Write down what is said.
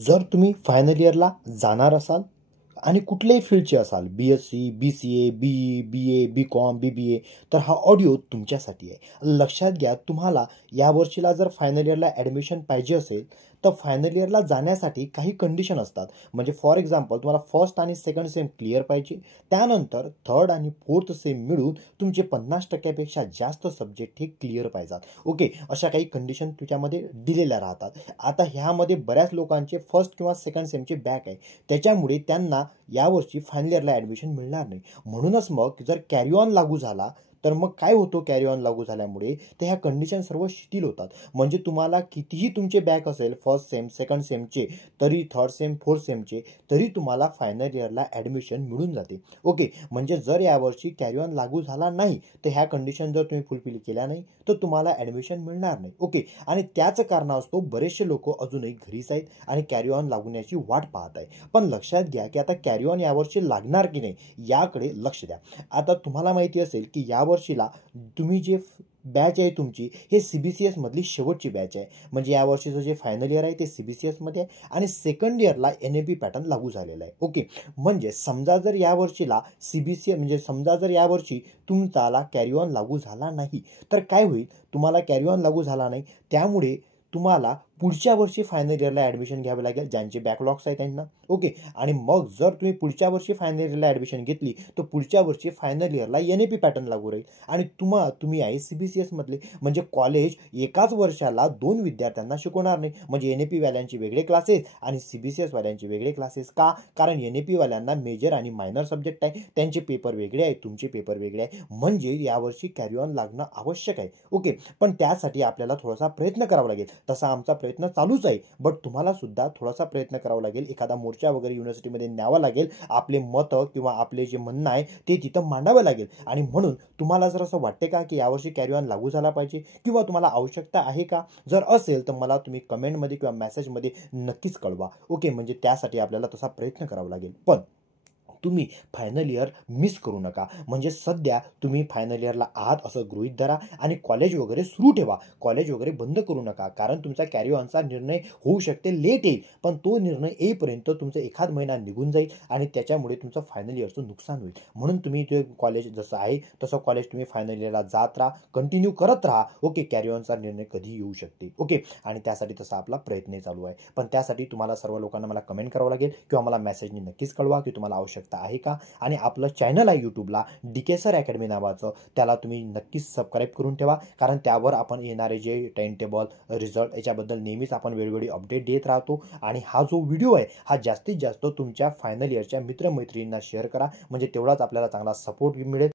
जर तुम्ही फायनल इयरला जाणार असाल आणि कुठल्याही फील्डचे असाल, BSc, BCA, BE, BA, BCom, BBA, तर हा ऑडिओ तुमच्यासाठी आहे. लक्षात घ्या, तुम्हाला या वर्षीला जर फायनल इयरला ॲडमिशन पाहिजे असेल, तर फायनल इयरला जाण्यासाठी काही कंडिशन असतात. म्हणजे फॉर एक्झाम्पल तुम्हाला फर्स्ट आणि सेकंड सेम क्लिअर पाहिजे. त्यानंतर थर्ड आणि फोर्थ सेम मिळून तुमचे 50% जास्त सब्जेक्ट हे क्लिअर पाहिजेत. ओके, अशा काही कंडिशन तुझ्यामध्ये दिलेल्या राहतात. आता ह्यामध्ये बऱ्याच लोकांचे फर्स्ट किंवा सेकंड सेमचे बॅक आहे. त्याच्यामुळे त्यांना यावर्षी फायनल इयरला ॲडमिशन मिळणार नाही. म्हणूनच मग जर कॅरी ऑन लागू झाला तर मग काय होतं, कॅरी ऑन लागू झाल्यामुळे तर ह्या कंडिशन सर्व शिथिल होतात. म्हणजे तुम्हाला कितीही तुमचे बॅक असेल फर्स्ट सेम सेकंड सेमचे, तरी थर्ड सेम फोर्थ सेमचे, तरी तुम्हाला फायनल इयरला ॲडमिशन मिळून जाते. ओके, म्हणजे जर यावर्षी कॅरी ऑन लागू झाला नाही तर ह्या कंडिशन जर तुम्ही फुलफिल केल्या नाही तर तुम्हाला ॲडमिशन मिळणार नाही. ओके, आणि त्याच कारणास्तव बरेचसे लोक अजूनही घरीच आहेत आणि कॅरी ऑन लागण्याची वाट पाहत आहे. पण लक्षात घ्या की आता कॅरी ऑन यावर्षी लागणार की नाही याकडे लक्ष द्या. आता तुम्हाला माहिती असेल की यावर्षीला तुम्ही जे बॅच आहे तुमची हे CBCS मधली शेवटची बॅच आहे. म्हणजे यावर्षीचं जे फायनल इयर आहे ते CBCS मध्ये आहे आणि सेकंड इयरला NAP पॅटर्न लागू झालेला आहे. ओके, म्हणजे समजा जर यावर्षीला CBCS म्हणजे समजा जर यावर्षी तुमचाला कॅरी ऑन लागू झाला नाही तर काय होईल, तुम्हाला कॅरी ऑन लागू झाला नाही त्यामुळे तुम्हाला पुढच्या वर्षी फायनल इयरला ॲडमिशन घ्यावे लागेल ज्यांचे बॅकलॉग्स आहेत त्यांना. ओके, आणि मग जर तुम्ही पुढच्या वर्षी फायनल इयरला ॲडमिशन घेतली तर पुढच्या वर्षी फायनल इयरला NAP पॅटर्न लागू राहील आणि तुम्ही आहे CBCS मधले. म्हणजे कॉलेज एकाच वर्षाला 2 विद्यार्थ्यांना शिकवणार नाही. म्हणजे NAP वाल्यांचे वेगळे क्लासेस आणि CBCS वाल्यांचे वेगळे क्लासेस. का? कारण NAP वाल्यांना मेजर आणि मायनर सब्जेक्ट आहे, त्यांचे पेपर वेगळे आहेत, तुमचे पेपर वेगळे आहे. म्हणजे यावर्षी कॅरी ऑन लागणं आवश्यक आहे. ओके, पण त्यासाठी आपल्याला थोडासा प्रयत्न करावा लागेल. तसा आमचा प्रयत्न चालूच आहे, बट तुम्हाला सुद्धा थोडासा प्रयत्न करावा लागेल. एखादा मोर्चा वगैरे युनिव्हर्सिटीमध्ये न्यावा लागेल. आपले मतं किंवा आपले जे म्हणणं आहे ते तिथं मांडावं लागेल. आणि म्हणून तुम्हाला जर असं वाटते का की यावर्षी कॅरी ऑन लागू झाला पाहिजे किंवा तुम्हाला आवश्यकता आहे का, जर असेल तर मला तुम्ही कमेंटमध्ये किंवा मेसेजमध्ये नक्कीच कळवा. ओके, म्हणजे त्यासाठी आपल्याला तसा प्रयत्न करावा लागेल. पण तुम्ही फायनल इयर मिस करू नका. म्हणजे सध्या तुम्ही फायनल इयरला आहात असं गृहीत धरा आणि कॉलेज वगैरे सुरू ठेवा. कॉलेज वगैरे बंद करू नका, कारण तुमचा कॅरी ऑनचा निर्णय होऊ शकते लेट येईल, पण तो निर्णय येईपर्यंत तुमचा एखाद महिना निघून जाईल आणि त्याच्यामुळे तुमचं फायनल इयरचं नुकसान होईल. म्हणून तुम्ही ते कॉलेज जसं आहे तसं कॉलेज तुम्ही फायनल इयरला जात राहा, कंटिन्यू करत राहा. ओके, कॅरी ऑनचा निर्णय कधी येऊ शकते. ओके, आणि त्यासाठी तसा आपला प्रयत्नही चालू आहे. पण त्यासाठी तुम्हाला सर्व लोकांना मला कमेंट करावं लागेल किंवा मला मेसेजने नक्कीच कळवा की तुम्हाला आवश्यकता आहे का. आणि आपलं चॅनल आहे यूट्यूबला DK सर अकॅडमी नावाचं, त्याला तुम्ही नक्कीच सबस्क्राईब करून ठेवा, कारण त्यावर आपण येणारे जे टाइम टेबल रिझल्ट याच्याबद्दल नेहमीच आपण वेळोवेळी अपडेट देत राहतो. आणि हा जो व्हिडिओ आहे हा जास्तीत जास्त तुमच्या फायनल इयरच्या मित्रमैत्रिणींना शेअर करा, म्हणजे तेवढाच आपल्याला चांगला सपोर्ट मिळेल.